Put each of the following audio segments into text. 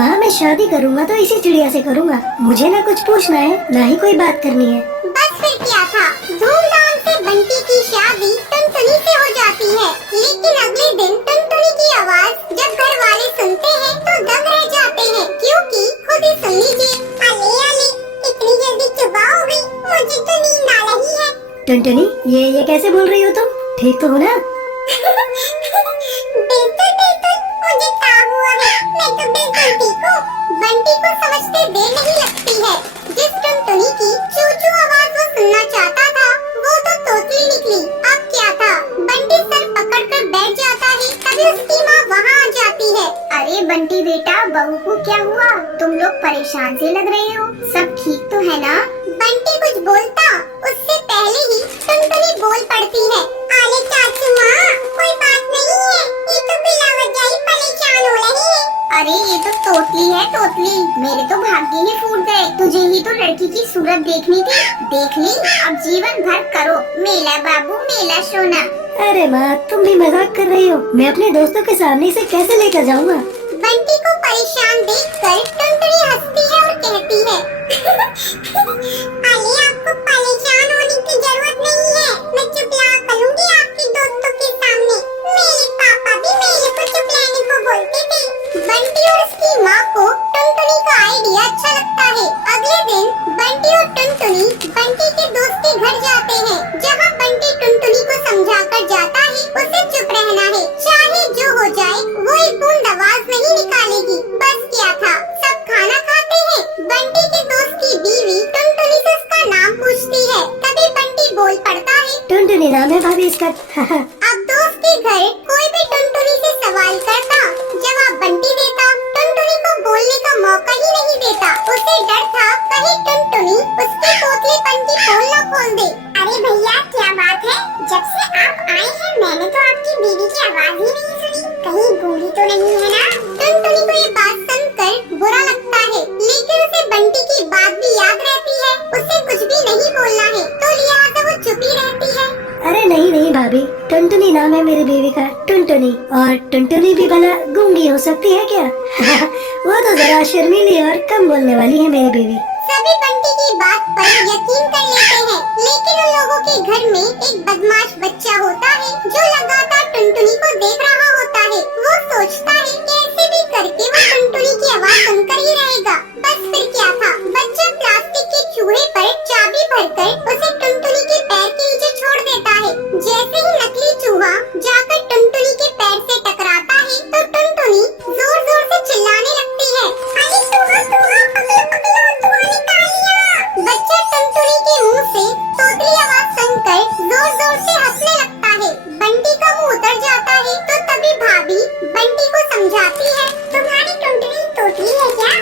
माँ मैं शादी करूँगा तो इसी चिड़िया से करूँगा। मुझे ना कुछ पूछना है ना ही कोई बात करनी है। बस फिर क्या था, धूमधाम से बंटी की शादी टुनटुनी से हो जाती है। लेकिन अगले दिन टुनटुनी की आवाज जब घर वाले सुनते हैं तो दंग रह जाते हैं, क्योंकि खुद ही सुन लीजिए। अले अले, इतनी जल्दी सुबह हो गई, मुझे तो नींद आ रही है। टुनटुनी ये कैसे बोल रही हो तुम? ठीक तो हो ना? बिल्कुल बिल्कुल, मुझे क्या हुआ है, मैं तो बिल्कुल ठीक हूँ। बंटी को समझते देर नहीं लगती है। जिस टुनटुनी की चू चू आवाज वो सुनना चाहता था वो तो तोतली निकली। अब क्या था, बंटी सर पकड़कर बैठ जाता है, तभी उसकी माँ वहाँ आ जाती है। अरे बंटी बेटा, बहू को क्या हुआ? तुम लोग परेशान से लग रहे हो, सब ठीक तो है ना? बंटी कुछ बोलता उससे पहले ही टुनटुनी बोल पड़ती है। अरे चाचू माँ, कोई बात नहीं है, ये तो बिना वजह ही परेशान हो रही है। अरे ये तो तोतली है तोतली, मेरे तो भाग्य ही फूट गए। तुझे ही तो लड़की की सूरत देखनी थी, देख ली, अब जीवन भर करो मेला बाबू मेला सोना। अरे माँ तुम भी मजाक कर रही हो, मैं अपने दोस्तों के सामने इसे कैसे लेकर जाऊँगा? बंटी को परेशान देखकर टुनटुनी हंसती है और कहती है अरे आपको परेशान होने की जरूरत नहीं है, मैं चुपला करूंगी आपके दोस्तों के सामने। मेरे पापा भी मेरे को चुपलाने को बोलते थे। बंटी और उसकी माँ को टुनटुनी का आइडिया अच्छा लगता है। अगले दिन बंटी और टुनटुनी बंटी के दोस्त के घर जाते हैं, जहाँ बंटी टुनटुनी को समझाकर जाता है उसे चुप रहना है, चाहे जो हो जाए वो एक बूंद आवाज नहीं निकालेगी। बस क्या था, सब खाना खाते हैं। बंटी के दोस्त की बीवी टुनटुनी से उसका नाम पूछती है, तभी बंटी बोल पड़ता है टुनटुनी नाम है भाभी इसका। अब दोस्त के घर कोई भी टुनटुनी से सवाल करता, जवाब बंटी देता, टुनटुनी को बोलने का मौका ही नहीं देता। उसे डर था कहीं टुनटुनी उसके तोतलेपन की पोल न खोल दे। अरे भैया क्या बात है, जब से आप आए हैं मैंने तो आपकी बीवी की आवाज ही नहीं सुनी, कहीं गूंगी तो नहीं है ना? टुनटुनी को ये बात सुनकर बुरा लगता है, लेकिन उसे बंटी की बात भी याद रहती है। उसे कुछ भी नहीं बोलना है, तो लिहाजा वो चुप ही रहती है। अरे नहीं नहीं भाभी, टुनटुनी नाम है मेरी बीवी का, टुनटुनी। और टुनटुनी भी भला गूंगी हो सकती है क्या? वो तो जरा शर्मीली और कम बोलने वाली है मेरी बीवी। सभी बंटी की बात पर यकीन कर लेते हैं, लेकिन उन लोगों के घर में एक बदमाश बच्चा होता है जो लगातार टुनटुनी को देख रहा होता है। वो सोचता है कैसे भी करके वो टुनटुनी की आवाज सुनकर ही रहेगा। बस फिर क्या था, बच्चा प्लास्टिक के चूहे पर चाबी भरकर उसे टुनटुनी के पैर के नीचे छोड़ देता है। जैसे ही नकली चूहा जाकर टुनटुनी के पैर से टकराता है तो टुनटुनी जोर जोर से चिल्लाने लगती है, अरे चूहा चूहा पकड़ो पकड़ो, चूहा निकाल लिया। बच्चा टुनटुनी के मुंह से तोतली आवाज सुनकर जोर जोर से हंसने लगता है। बंटी का मुंह उतर जाता है, तो तभी भाभी बंटी को समझाती है, तुम्हारी टुनटुनी तोतली है क्या?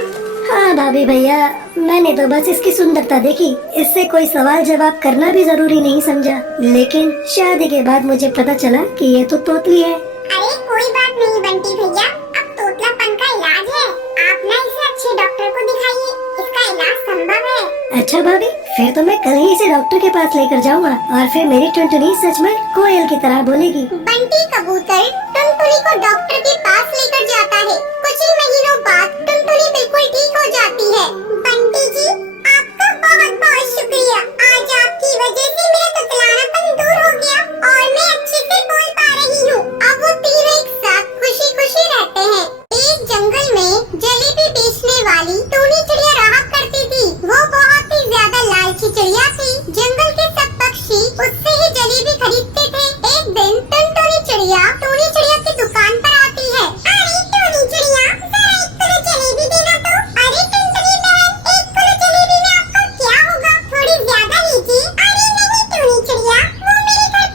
हाँ भाभी भैया, मैंने तो बस इसकी सुंदरता देखी, इससे कोई सवाल जवाब करना भी जरूरी नहीं समझा। लेकिन शादी के बाद मुझे पता चला कि ये तो तोतली है। अरे कोई बात नहीं बंटी भैया, अब तोतलापन का इलाज है, आप ना इसे अच्छे डॉक्टर को दिखाइए, इसका इलाज संभव है। अच्छा भाभी, फिर तो मैं कल ही इसे डॉक्टर के पास लेकर जाऊंगा और फिर मेरी टुनटुनी सच में कोयल की तरह बोलेगी। बंटी कबूतर टुनटुनी को डॉक्टर के पास लेकर जाता है। कुछ ही महीनों बाद टुनटुनी बिल्कुल ठीक हो जाती है। बंटी जी आपका बहुत बहुत शुक्रिया, आज आपकी वजह से मेरा तुतलानापन दूर हो गया और मैं अच्छे से बोल पा रही हूँ। अब वो तीनों एक साथ खुशी खुशी रहते हैं। एक जंगल में जलेबी बेचने वाली टूनी चिड़िया रहा करती थी। वो बहुत ही ज्यादा लालची चिड़िया थी। जंगल के सब पक्षी उससे ही जलेबी खरीदते थे। एक दिन टुनटुनी चिड़िया टूनी चिड़िया की दुकान पर आती है। अरे टूनी चिड़िया, जरा एक किलो जलेबी देना तो। अरे टुनटुनी बहन, एक किलो जलेबी में आपका क्या होगा, थोड़ी ज्यादा लीजिए। अरे नहीं टूनी चिड़िया, वो मेरे घर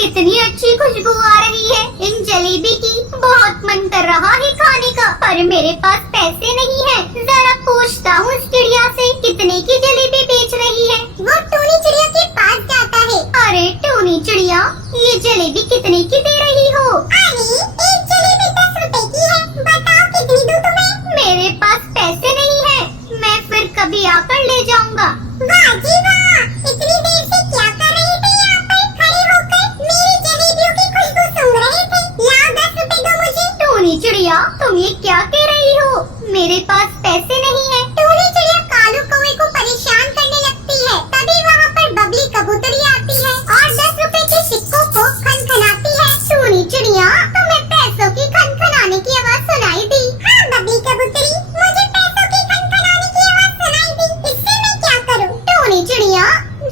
कितनी अच्छी खुशबू आ रही है इन जलेबी की। बहुत मन कर रहा है खाने का, पर मेरे पास पैसे नहीं है। जरा पूछता हूँ इस चिड़िया से कितने की जलेबी बेच रही है। वो टूनी चिड़िया के पास जाता है। अरे टूनी चिड़िया, ये जलेबी कितने की दे रही हो? अरे एक जलेबी 10 रुपए की है, बताओ कितनी दूं तुम्हें? मेरे पास पैसे नहीं है, मैं फिर कभी आकर ले जाऊंगा। वाह जी वाह, इतनी देर से क्या कर रहे थे यहाँ पर खड़े होकर? मेरी जलेबियों की खुशबू सूंघ रहे थे। लाओ 10 रुपए दो मुझे। टूनी चिड़िया, तुम ये क्या कह रही हो? मेरे पास पैसे नहीं है। टूनी चिड़िया कालू कौवे को परेशान करने लगती है। तभी वहाँ पर बबली कबूतरी आती है और 10 रुपए के सिक्कों को खनखनाती है। टूनी चिड़िया, तुम्हें पैसों की खनखनाने की आवाज सुनाई दी? हाँ बबली कबूतरी, मुझे पैसों की खनखनाने की आवाज सुनाई दी। इससे मैं क्या करूँ? टूनी चिड़िया,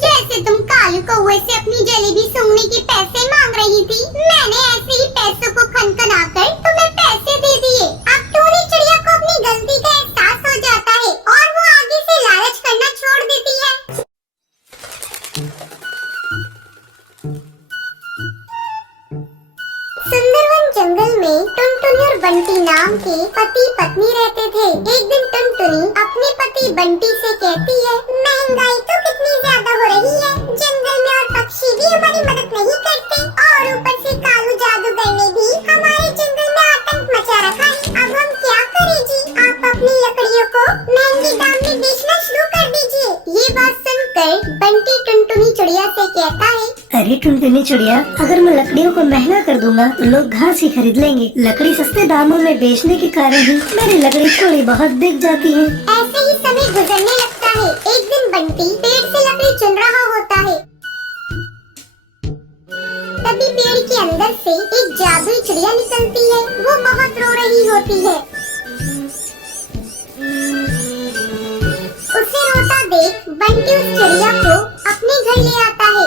जैसे तुम कालू कौवे से अपनी जलेबी सूंघने के पैसे मांग रही थी, मैंने ऐसे ही पैसों को खनखनाकर तुम्हें पैसे दे दिए। अब टूनी चिड़िया को अपनी गलती का एहसास हो जाता है और वो आगे से लालच करना छोड़ देती है। सुंदरवन जंगल में टुनटुनी और बंटी नाम के पति पत्नी रहते थे। एक दिन टुनटुनी अपने पति बंटी से कहती है, महंगाई तो कितनी ज्यादा हो रही है, जंगल में और पक्षी भी हमारी मदद नहीं करते और ऊपर से कालू जादूगर ने भी हमारे जंगल में आतंक मचा रखा है। अब हम क्या करें जी? आप अपनी लकड़ियों को महंगे दाम में बेचना शुरू कर दीजिए। ये बात सुनकर बंटी टुनटुनी चिड़िया से कहता है, अरे टुनटुनी चिड़िया, अगर मैं लकड़ियों को महंगा कर दूंगा तो लोग घास ही खरीद लेंगे। लकड़ी सस्ते दामों में बेचने के कारण ही मेरी लकड़ी थोड़ी बहुत बिक जाती है। ऐसे ही समय गुजरने लगता है। एक दिन बंटी पेड़ से लकड़ी चुन रहा होता है। तभी पेड़ के अंदर से एक जादुई चिड़िया निकलती है। वो बहुत रो रही होती है। उसे रोता देख बंटी उस चिड़िया को अपने घर ले आता है।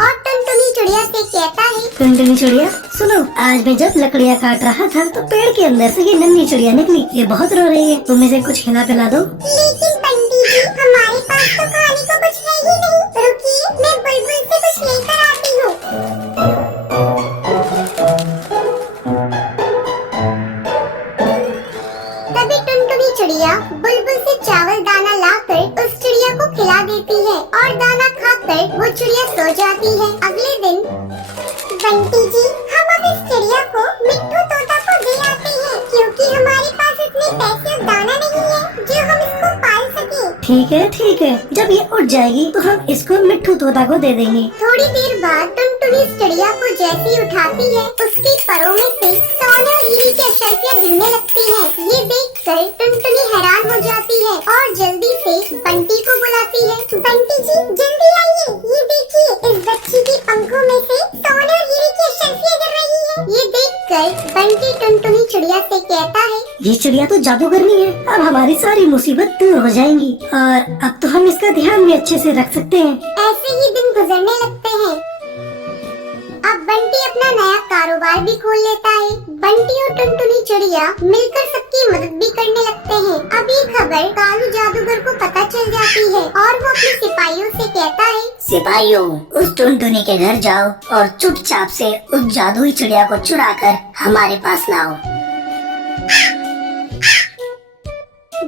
और टुनटुनी चिड़िया से कहता है, टुनटुनी चिड़िया सुनो, आज मैं जब लकड़ियाँ काट रहा था तो पेड़ के अंदर से ये नन्ही चिड़िया निकली। ये बहुत रो रही है, तुम इसे कुछ खिला पिला दो। लेकिन बंटी जी, हमारे पास तो खाने को कुछ है ही नहीं। रुकिए, मैं बुलबुल से कुछ लेकर आती हूँ। तभी टुनटुनी चिड़िया बुलबुल से चावल दाना लाकर उस चिड़िया को खिला देती है और दाना खाकर वो चिड़िया सो जाती है। अगले दिन, बंटी जी, हम अब इस चिड़िया को मिट्ठू तोता को दे आते हैं, क्योंकि हमारे पास इतने पैसे और दाना नहीं है जो हम इसको पाल सके। ठीक है ठीक है, जब ये उठ जाएगी तो हम इसको मिट्ठू तोता को दे देंगे। थोड़ी देर बाद टुनटुनी इस चिड़िया को जैसे ही उठाती है, उसकी परों में से सोने और हीरे की अशर्फियाँ गिरने लगती हैं। ये देखकर टुनटुनी हैरान हो जाती है और जल्दी से बंटी को बुलाती है। बंटी जी, जल्दी आइए, ये देखिए, इस बच्ची के पंखों में से सोने और हीरे की अशर्फियाँ गिर रही हैं। ये देखकर बंटी टुनटुनी चिड़िया से कहता है, ये चिड़िया तो जादूगरनी है, अब हमारी सारी मुसीबत दूर हो जाएंगी और अब तो हम इसका ध्यान भी अच्छे से रख सकते हैं। ऐसे ही दिन गुजरने लगते हैं। अब बंटी अपना नया कारोबार भी खोल लेता है। बंटी और टुनटुनी चिड़िया मिलकर सबकी मदद भी करने लगते हैं। अब ये खबर कालू जादूगर को पता चल जाती है और वो अपने सिपाहियों से कहता है, सिपाहियों, उस टुनटुनी के घर जाओ और चुपचाप से उस जादुई चिड़िया को चुरा कर हमारे पास लाओ।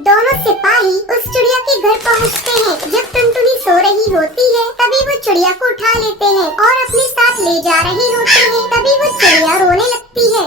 दोनों सिपाही उस चिड़िया के घर पहुंचते हैं। जब टुनटुनी सो रही होती है, तभी वो चिड़िया को उठा लेते हैं और अपने साथ ले जा रहे होते हैं। तभी वो चिड़िया रोने लगती है।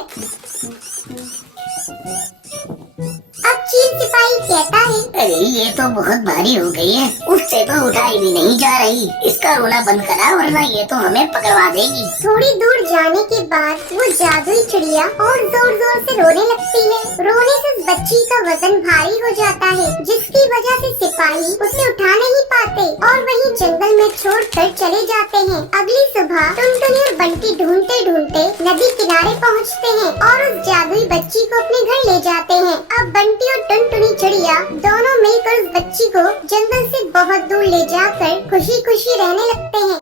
अब चील सिपाही कहता है, अरे ये तो बहुत भारी हो गई है, उससे तो उठाई भी नहीं जा रही। इसका रोना बंद करा वरना ये तो हमें पकड़वा देगी। थोड़ी दूर जाने के बाद वो जादुई चिड़िया और जोर जोर से रोने लगती है। रोने से उस बच्ची का वजन भारी हो जाता है, जिसकी वजह से सिपाही उसे उठा नहीं पाते और वहीं जंगल में छोड़कर चले जाते हैं। अगली सुबह टुनटुनी और बंटी ढूंढते ढूंढते नदी किनारे पहुँचते हैं और उस जादुई बच्ची को अपने घर ले जाते हैं। अब बंटी और टुनटुनी चिड़िया दोनों मिलकर उस बच्ची को जंगल से बहुत दूर ले जाकर खुशी खुशी रहने लगते हैं।